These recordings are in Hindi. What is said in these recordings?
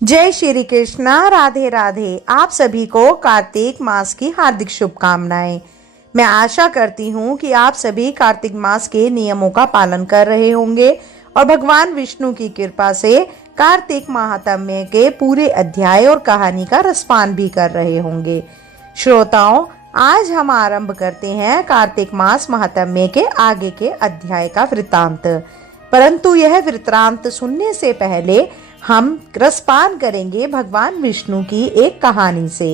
जय श्री कृष्णा। राधे राधे। आप सभी को कार्तिक मास की हार्दिक शुभकामनाएं। मैं आशा करती हूँ कि आप सभी कार्तिक मास के नियमों का पालन कर रहे होंगे और भगवान विष्णु की कृपा से कार्तिक महात्म्य के पूरे अध्याय और कहानी का रसपान भी कर रहे होंगे। श्रोताओं, आज हम आरंभ करते हैं कार्तिक मास महात्म्य के आगे के अध्याय का वृत्तांत। परंतु यह वृत्तांत सुनने से पहले हम रसपान करेंगे भगवान विष्णु की एक कहानी से।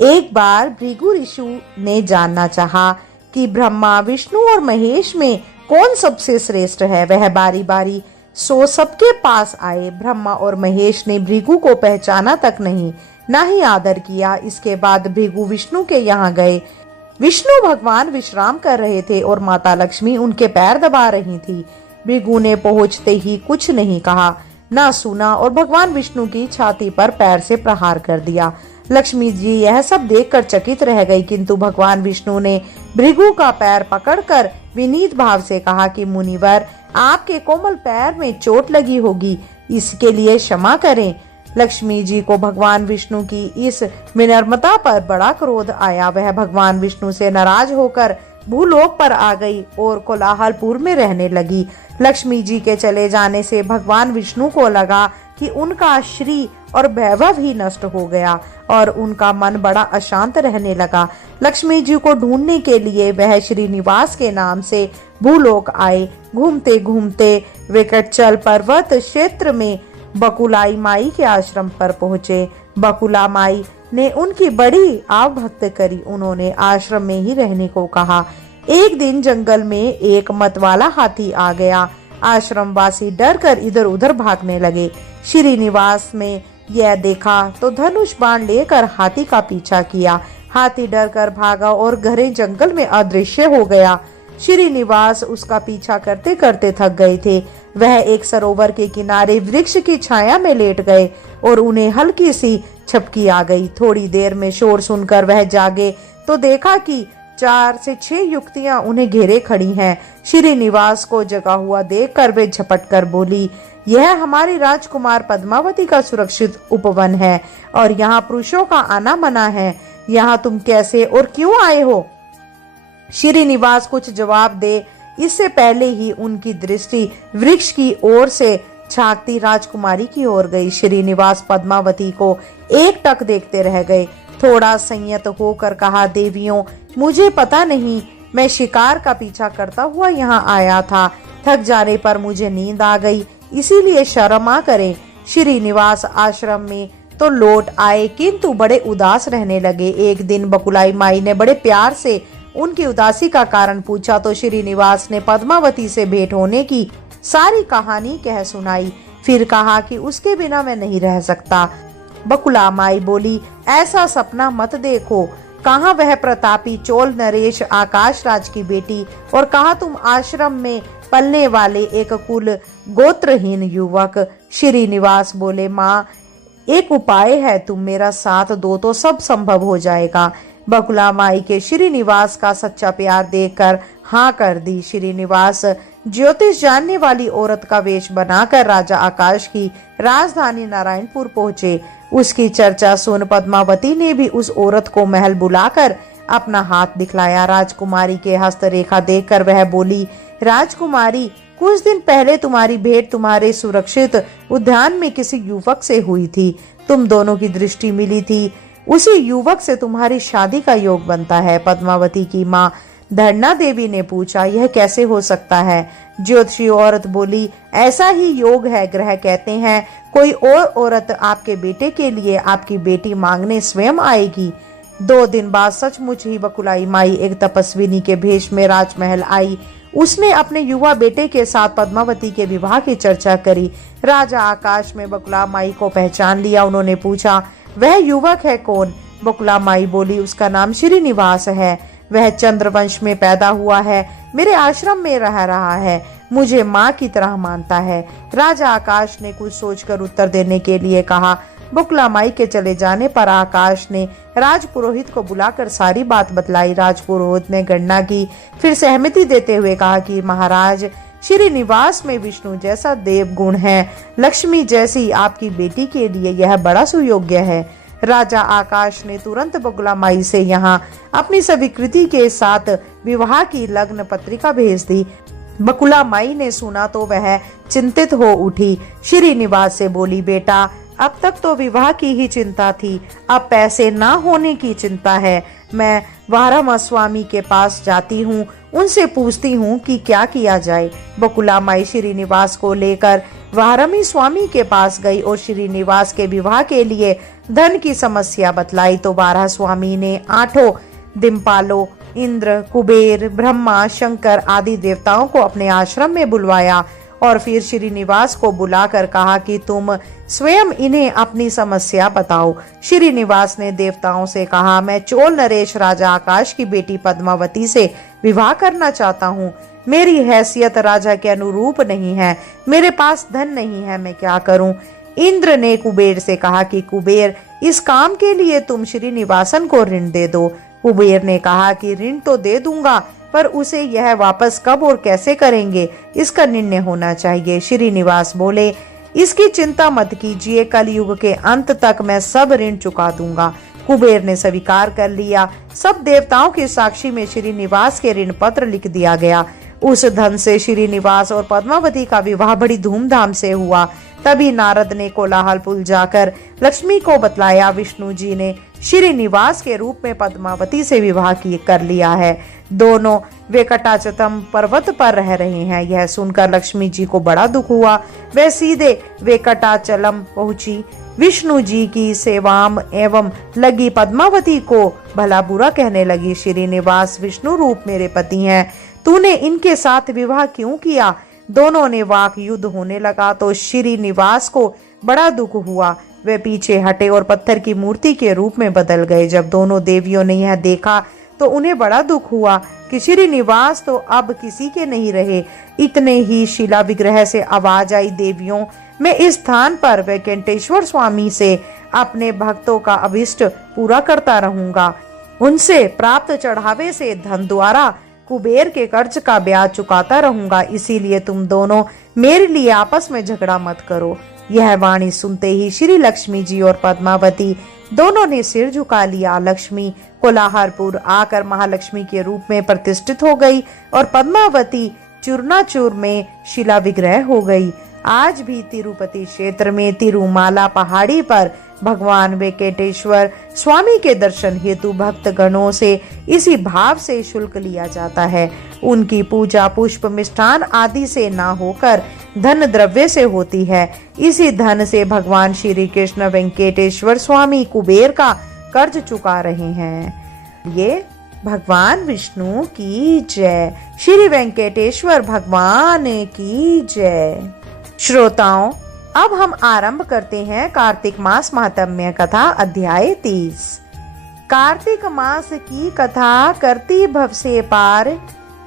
एक बार भृगु ऋषि ने जानना चाहा कि ब्रह्मा, विष्णु और महेश में कौन सबसे श्रेष्ठ है। वह बारी बारी सबके पास आए। ब्रह्मा और महेश ने भृगु को पहचाना तक नहीं, ना ही आदर किया। इसके बाद भृगु विष्णु के यहाँ गए। विष्णु भगवान विश्राम कर रहे थे और माता लक्ष्मी उनके पैर दबा रही थी। भृगु ने पहुंचते ही कुछ नहीं कहा, ना सुना और भगवान विष्णु की छाती पर पैर से प्रहार कर दिया। लक्ष्मी जी यह सब देखकर चकित रह गई, किंतु भगवान विष्णु ने भृगु का पैर पकड़कर विनीत भाव से कहा कि मुनिवर, आपके कोमल पैर में चोट लगी होगी, इसके लिए क्षमा करें। लक्ष्मी जी को भगवान विष्णु की इस विनम्रता पर बड़ा क्रोध आया। वह भगवान विष्णु से नाराज होकर भूलोक पर आ गई और कोलाहलपुर में रहने लगी। लक्ष्मी जी के चले जाने से भगवान विष्णु को लगा कि उनका श्री और वैभव ही नष्ट हो गया और उनका मन बड़ा अशांत रहने लगा। लक्ष्मी जी को ढूंढने के लिए वह श्रीनिवास के नाम से भूलोक आए। घूमते घूमते वेकटचल पर्वत क्षेत्र में बकुलाई माई के आश्रम पर पहुंचे। बकुला माई ने उनकी बड़ी आवभक्त करी। उन्होंने आश्रम में ही रहने को कहा। एक दिन जंगल में एक मतवाला हाथी आ गया। आश्रम वासी डर कर इधर उधर भागने लगे। श्रीनिवास में यह देखा तो धनुष बाण लेकर हाथी का पीछा किया। हाथी डर कर भागा और घने जंगल में अदृश्य हो गया। श्रीनिवास उसका पीछा करते करते थक गए थे। वह एक सरोवर के किनारे वृक्ष की छाया में लेट गए और उन्हें हल्की सी झपकी आ गई। थोड़ी देर में शोर सुनकर वह जागे तो देखा कि 4 से 6 युवतियां उन्हें घेरे खड़ी हैं। श्रीनिवास को जगा हुआ देखकर वे झपट कर बोली, यह हमारी राजकुमार पद्मावती का सुरक्षित उपवन है और यहाँ पुरुषों का आना मना है। यहाँ तुम कैसे और क्यों आए हो? श्रीनिवास कुछ जवाब दे इससे पहले ही उनकी दृष्टि वृक्ष की ओर से झांकती राजकुमारी की ओर गई। श्रीनिवास पद्मावती को एक टक देखते रह गए। थोड़ा संयत होकर कहा, देवियों, मुझे पता नहीं, मैं शिकार का पीछा करता हुआ यहाँ आया था। थक जाने पर मुझे नींद आ गई, इसीलिए शर्मा करें। श्रीनिवास आश्रम में तो लौट आए, किंतु बड़े उदास रहने लगे। एक दिन बकुलाई माई ने बड़े प्यार से उनकी उदासी का कारण पूछा तो श्रीनिवास ने पद्मावती से भेंट होने की सारी कहानी कह सुनाई। फिर कहा कि उसके बिना मैं नहीं रह सकता। बकुला माई बोली, ऐसा सपना मत देखो। कहाँ वह प्रतापी चोल नरेश आकाश राज की बेटी, और कहा तुम आश्रम में पलने वाले एक कुल गोत्रहीन युवक। श्रीनिवास बोले, माँ, एक उपाय है, तुम मेरा साथ दो तो सब संभव हो जाएगा। बकुला माई के श्रीनिवास का सच्चा प्यार देखकर हाँ कर दी। श्रीनिवास ज्योतिष जानने वाली औरत का वेश बनाकर राजा आकाश की राजधानी नारायणपुर पहुंचे। उसकी चर्चा सुन पद्मावती ने भी उस औरत को महल बुलाकर अपना हाथ दिखलाया। राजकुमारी के हस्तरेखा देखकर वह बोली, राजकुमारी, कुछ दिन पहले तुम्हारी भेंट तुम्हारे सुरक्षित उद्यान में किसी युवक से हुई थी। तुम दोनों की दृष्टि मिली थी। उसी युवक से तुम्हारी शादी का योग बनता है। पद्मावती की माँ धरना देवी ने पूछा, यह कैसे हो सकता है? ज्योतिषी औरत बोली, ऐसा ही योग है। ग्रह कहते हैं कोई और औरत आपके बेटे के लिए आपकी बेटी मांगने स्वयं आएगी। 2 दिन बाद सचमुच ही बकुलाई माई एक तपस्विनी के भेष में राजमहल आई। उसने अपने युवा बेटे के साथ पद्मावती के विवाह की चर्चा करी। राजा आकाश में बकुला माई को पहचान लिया। उन्होंने पूछा, वह युवक है कौन? बकुला माई बोली, उसका नाम श्रीनिवास है। वह चंद्रवंश में पैदा हुआ है, मेरे आश्रम में रह रहा है, मुझे माँ की तरह मानता है। राजा आकाश ने कुछ सोचकर उत्तर देने के लिए कहा। बकुला माई के चले जाने पर आकाश ने राजपुरोहित को बुलाकर सारी बात बतलाई। राजपुरोहित ने गणना की, फिर सहमति देते हुए कहा कि महाराज, श्रीनिवास में विष्णु जैसा देव गुण है, लक्ष्मी जैसी आपकी बेटी के लिए यह बड़ा सुयोग्य है। राजा आकाश ने तुरंत बकुला माई से यहाँ अपनी स्वीकृति के साथ विवाह की लग्न पत्रिका भेज दी। बकुला माई ने सुना तो वह चिंतित हो उठी। श्रीनिवास से बोली, बेटा अब तक तो विवाह की ही चिंता थी, अब पैसे ना होने की चिंता है। मैं वाराम स्वामी के पास जाती हूँ, उनसे पूछती हूँ कि क्या किया जाए। बकुला माई श्रीनिवास को लेकर वारामी स्वामी के पास गई और श्रीनिवास के विवाह के लिए धन की समस्या बतलाई तो वाराह स्वामी ने 8 दिम्पालों, इंद्र, कुबेर, ब्रह्मा, शंकर आदि देवताओं को अपने आश्रम में बुलवाया और फिर श्रीनिवास को बुलाकर कहा कि तुम स्वयं इन्हें अपनी समस्या बताओ। श्रीनिवास ने देवताओं से कहा, मैं चोल नरेश राजा आकाश की बेटी पद्मावती से विवाह करना चाहता हूँ। मेरी हैसियत राजा के अनुरूप नहीं है, मेरे पास धन नहीं है, मैं क्या करूँ। इंद्र ने कुबेर से कहा कि कुबेर, इस काम के लिए तुम श्रीनिवासन को ऋण दे दो। कुबेर ने कहा कि ऋण तो दे दूंगा, पर उसे यह वापस कब और कैसे करेंगे, इसका निर्णय होना चाहिए। श्रीनिवास बोले, इसकी चिंता मत कीजिए, कलयुग के अंत तक मैं सब ऋण चुका दूंगा। कुबेर ने स्वीकार कर लिया। सब देवताओं के साक्षी में श्रीनिवास के ऋण पत्र लिख दिया गया। उस धन से श्रीनिवास और पद्मावती का विवाह बड़ी धूमधाम से हुआ। तभी नारद ने कोलाहलपुर जाकर लक्ष्मी को बतलाया, विष्णु जी ने श्रीनिवास के रूप में पद्मावती से विवाह कर लिया है। दोनों वेंकटाचलम पर्वत पर रह रहे हैं। यह सुनकर लक्ष्मी जी को बड़ा दुख हुआ। वे सीधे वेंकटाचलम पहुंची। विष्णु जी की सेवाम एवं लगी पद्मावती को भला बुरा कहने लगी। श्रीनिवास विष्णु रूप मेरे पति हैं, तूने इनके साथ विवाह क्यों किया। दोनों ने वाक युद्ध होने लगा तो श्रीनिवास को बड़ा दुख हुआ। वे पीछे हटे और पत्थर की मूर्ति के रूप में बदल गए। जब दोनों देवियों ने यह देखा तो उन्हें बड़ा दुख हुआ कि श्रीनिवास तो अब किसी के नहीं रहे। इतने ही शिला विग्रह से आवाज आई, देवियों, मैं इस स्थान पर वेंकटेश्वर स्वामी से अपने भक्तों का अभिष्ट पूरा करता रहूंगा। उनसे प्राप्त चढ़ावे से धन द्वारा कुबेर के कर्ज का ब्याज चुकाता रहूंगा। इसीलिए तुम दोनों मेरे लिए आपस में झगड़ा मत करो। यह वाणी सुनते ही श्री लक्ष्मी जी और पद्मावती दोनों ने सिर झुका लिया। लक्ष्मी कोलाहलपुर आकर महालक्ष्मी के रूप में प्रतिष्ठित हो गई और पद्मावती चूर्णाचूर में शिला विग्रह हो गई। आज भी तिरुपति क्षेत्र में तिरुमाला पहाड़ी पर भगवान वेंकटेश्वर स्वामी के दर्शन हेतु भक्त गणों से इसी भाव से शुल्क लिया जाता है। उनकी पूजा पुष्प मिष्ठान आदि से ना होकर धन द्रव्य से होती है। इसी धन से भगवान श्री कृष्ण वेंकटेश्वर स्वामी कुबेर का कर्ज चुका रहे हैं। ये भगवान विष्णु की जय। श्री वेंकटेश्वर भगवान की जय। श्रोताओं, अब हम आरंभ करते हैं कार्तिक मास महात्म्य कथा अध्याय 30। कार्तिक मास की कथा करती भव से पार,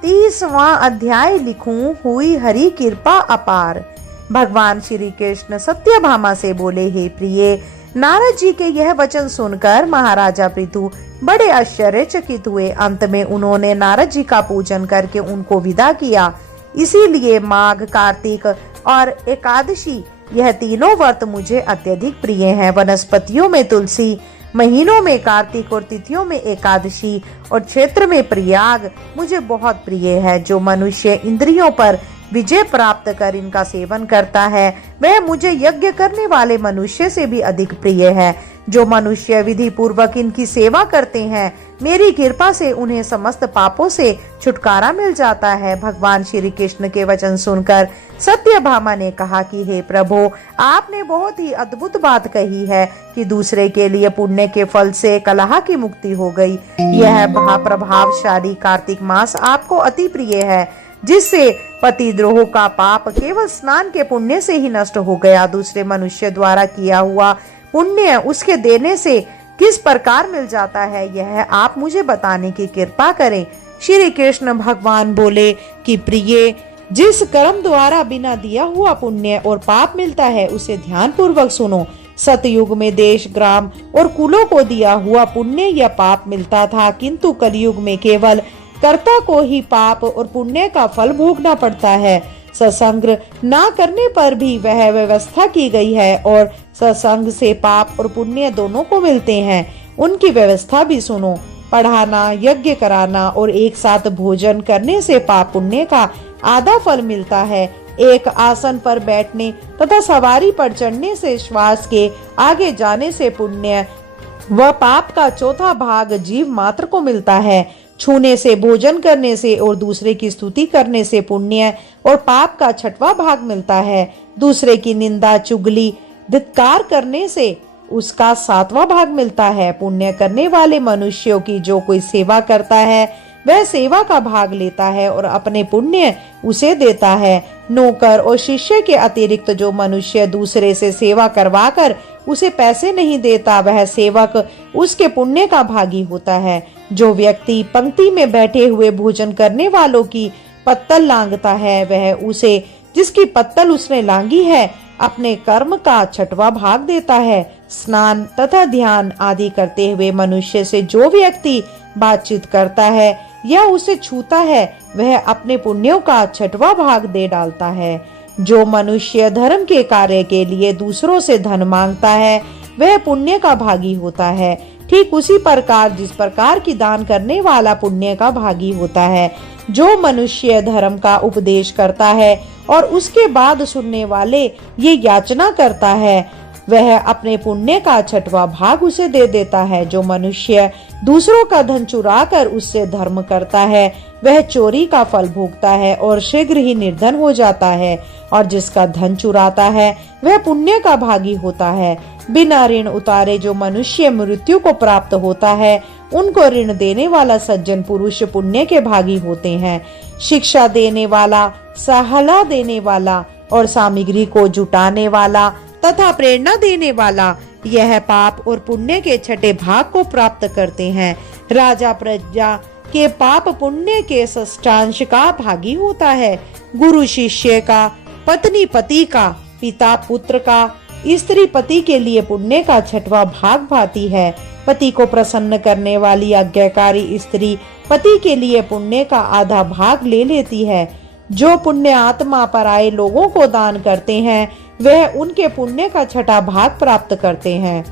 30वां अध्याय लिखूं हुई हरि कृपा अपार। भगवान श्री कृष्ण सत्यभामा से बोले, हे प्रिय, नारद जी के यह वचन सुनकर महाराजा पृथु बड़े आश्चर्यचकित हुए। अंत में उन्होंने नारद जी का पूजन करके उनको विदा किया। इसीलिए माघ, कार्तिक और एकादशी यह तीनों व्रत मुझे अत्यधिक प्रिय हैं। वनस्पतियों में तुलसी, महीनों में कार्तिक और तिथियों में एकादशी और क्षेत्र में प्रयाग मुझे बहुत प्रिय है। जो मनुष्य इंद्रियों पर विजय प्राप्त कर इनका सेवन करता है वह मुझे यज्ञ करने वाले मनुष्य से भी अधिक प्रिय है। जो मनुष्य विधि पूर्वक इनकी सेवा करते हैं मेरी कृपा से उन्हें समस्त पापों से छुटकारा मिल जाता है। भगवान श्री कृष्ण के वचन सुनकर सत्यभामा ने कहा कि हे प्रभु, आपने बहुत ही अद्भुत बात कही है कि दूसरे के लिए पुण्य के फल से कलह की मुक्ति हो गई। यह महाप्रभावशाली कार्तिक मास आपको अति प्रिय है, जिससे पतिद्रोह का पाप केवल स्नान के पुण्य से ही नष्ट हो गया। दूसरे मनुष्य द्वारा किया हुआ पुण्य उसके देने से किस प्रकार मिल जाता है, यह आप मुझे बताने की कृपा करें। श्री कृष्ण भगवान बोले कि प्रिय, जिस कर्म द्वारा बिना दिया हुआ पुण्य और पाप मिलता है उसे ध्यान पूर्वक सुनो। सतयुग में देश, ग्राम और कुलों को दिया हुआ पुण्य या पाप मिलता था, किंतु कलयुग में केवल कर्ता को ही पाप और पुण्य का फल भोगना पड़ता है। सत्संग ना करने पर भी वह व्यवस्था की गई है और सत्संग से पाप और पुण्य दोनों को मिलते हैं, उनकी व्यवस्था भी सुनो। पढ़ाना, यज्ञ कराना और एक साथ भोजन करने से पाप पुण्य का आधा फल मिलता है। एक आसन पर बैठने तथा सवारी पर चढ़ने से श्वास के आगे जाने से पुण्य व पाप का चौथा भाग जीव मात्र को मिलता है। छूने से, भोजन करने से और दूसरे की स्तुति करने से पुण्य और पाप का छठवां भाग मिलता है। दूसरे की निंदा, चुगली, धिक्कार करने से उसका सातवां भाग मिलता है। पुण्य करने वाले मनुष्यों की जो कोई सेवा करता है वह सेवा का भाग लेता है और अपने पुण्य उसे देता है। नौकर और शिष्य के अतिरिक्त जो मनुष्य दूसरे से सेवा करवाकर उसे पैसे नहीं देता, वह सेवक उसके पुण्य का भागी होता है। जो व्यक्ति पंक्ति में बैठे हुए भोजन करने वालों की पत्तल लांघता है, वह उसे जिसकी पत्तल उसने लांघी है अपने कर्म का छठवां भाग देता है। स्नान तथा ध्यान आदि करते हुए मनुष्य से जो व्यक्ति बातचीत करता है या उसे छूता है, वह अपने पुण्यों का छठवां भाग दे डालता है। जो मनुष्य धर्म के कार्य के लिए दूसरों से धन मांगता है, वह पुण्य का भागी होता है। ठीक उसी प्रकार जिस प्रकार की दान करने वाला पुण्य का भागी होता है। जो मनुष्य धर्म का उपदेश करता है और उसके बाद सुनने वाले ये याचना करता है, वह अपने पुण्य का छठवां भाग उसे दे देता है। जो मनुष्य दूसरों का धन चुराकर उससे धर्म करता है, वह चोरी का फल भोगता है और शीघ्र ही निर्धन हो जाता है। और जिसका धन चुराता है वह पुण्य का भागी होता है। बिना ऋण उतारे जो मनुष्य मृत्यु को प्राप्त होता है, उनको ऋण देने वाला सज्जन पुरुष पुण्य के भागी होते हैं। शिक्षा देने वाला, सलाह देने वाला और सामग्री को जुटाने वाला तथा प्रेरणा देने वाला, यह पाप और पुण्य के छठे भाग को प्राप्त करते हैं। राजा प्रजा के पाप पुण्य के षष्ठांश का भागी होता है। गुरु शिष्य का, पत्नी पति का, पिता पुत्र का, स्त्री पति के लिए पुण्य का छठवां भाग भाती है। पति को प्रसन्न करने वाली आज्ञाकारी स्त्री पति के लिए पुण्य का आधा भाग ले लेती है। जो पुण्य आत्मा पराये लोगों को दान करते हैं, वह उनके पुण्य का छठा भाग प्राप्त करते हैं।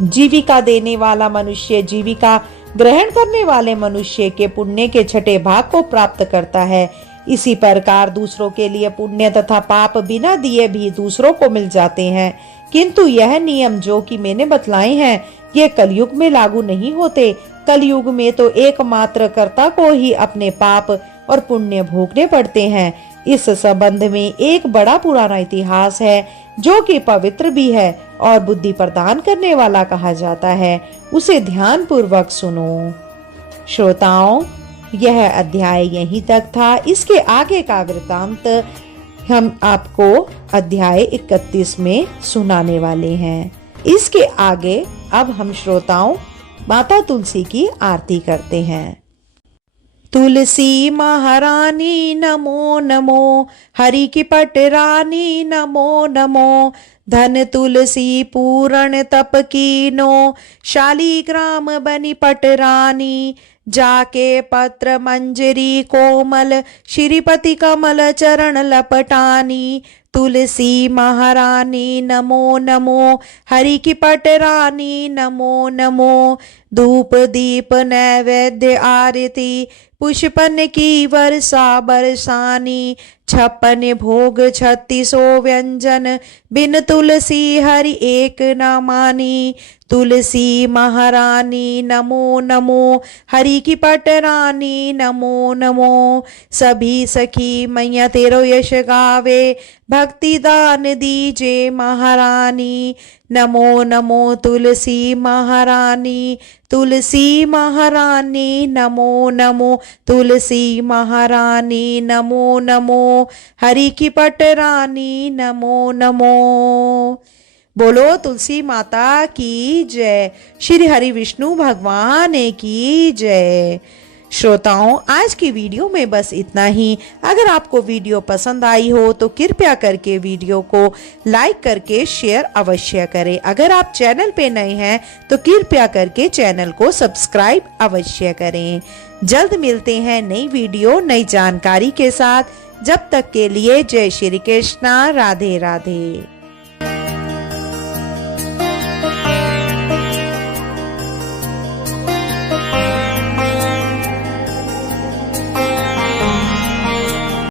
जीविका देने वाला मनुष्य जीविका ग्रहण करने वाले मनुष्य के पुण्य के छठे भाग को प्राप्त करता है। इसी प्रकार दूसरों के लिए पुण्य तथा पाप बिना दिए भी दूसरों को मिल जाते हैं। किंतु यह नियम जो कि मैंने बतलाए हैं, ये कलयुग में लागू नहीं होते। कलयुग में तो एकमात्र कर्ता को ही अपने पाप और पुण्य भोगने पड़ते हैं। इस संबंध में एक बड़ा पुराना इतिहास है जो कि पवित्र भी है और बुद्धि प्रदान करने वाला कहा जाता है। उसे ध्यान पूर्वक सुनो। श्रोताओं, यह अध्याय यहीं तक था। इसके आगे का वृतांत हम आपको अध्याय 31 में सुनाने वाले हैं। इसके आगे अब हम श्रोताओं माता तुलसी की आरती करते हैं। तुलसी महारानी नमो नमो, हरि की पटरानी नमो नमो। धन तुलसी पूर्ण तप कीनो, शालीग्राम बनी पटरानी। जाके पत्र मंजरी कोमल, श्रीपति कमल चरण लपटानी। तुलसी महारानी नमो नमो, हरि की पटरानी नमो नमो। धूप दीप नैवेद्य आरती, पुष्पन की वर्षा बरसानी। 56 भोग 36 व्यंजन, बिन तुलसी हरि एक न मानी। तुलसी महारानी नमो नमो, हरि की पटरानी नमो नमो। सभी सखी मैया तेरो यश गावे, भक्ति दान दीजे महारानी। नमो नमो तुलसी महारानी, तुलसी महारानी नमो नमो। तुलसी महारानी नमो नमो, हरि की पटरानी नमो नमो। बोलो तुलसी माता की जय। श्री हरि विष्णु भगवान की जय। श्रोताओं, आज की वीडियो में बस इतना ही। अगर आपको वीडियो पसंद आई हो तो कृपया करके वीडियो को लाइक करके शेयर अवश्य करें। अगर आप चैनल पे नए हैं तो कृपया करके चैनल को सब्सक्राइब अवश्य करें। जल्द मिलते हैं नई वीडियो नई जानकारी के साथ। जब तक के लिए जय श्री कृष्णा, राधे राधे।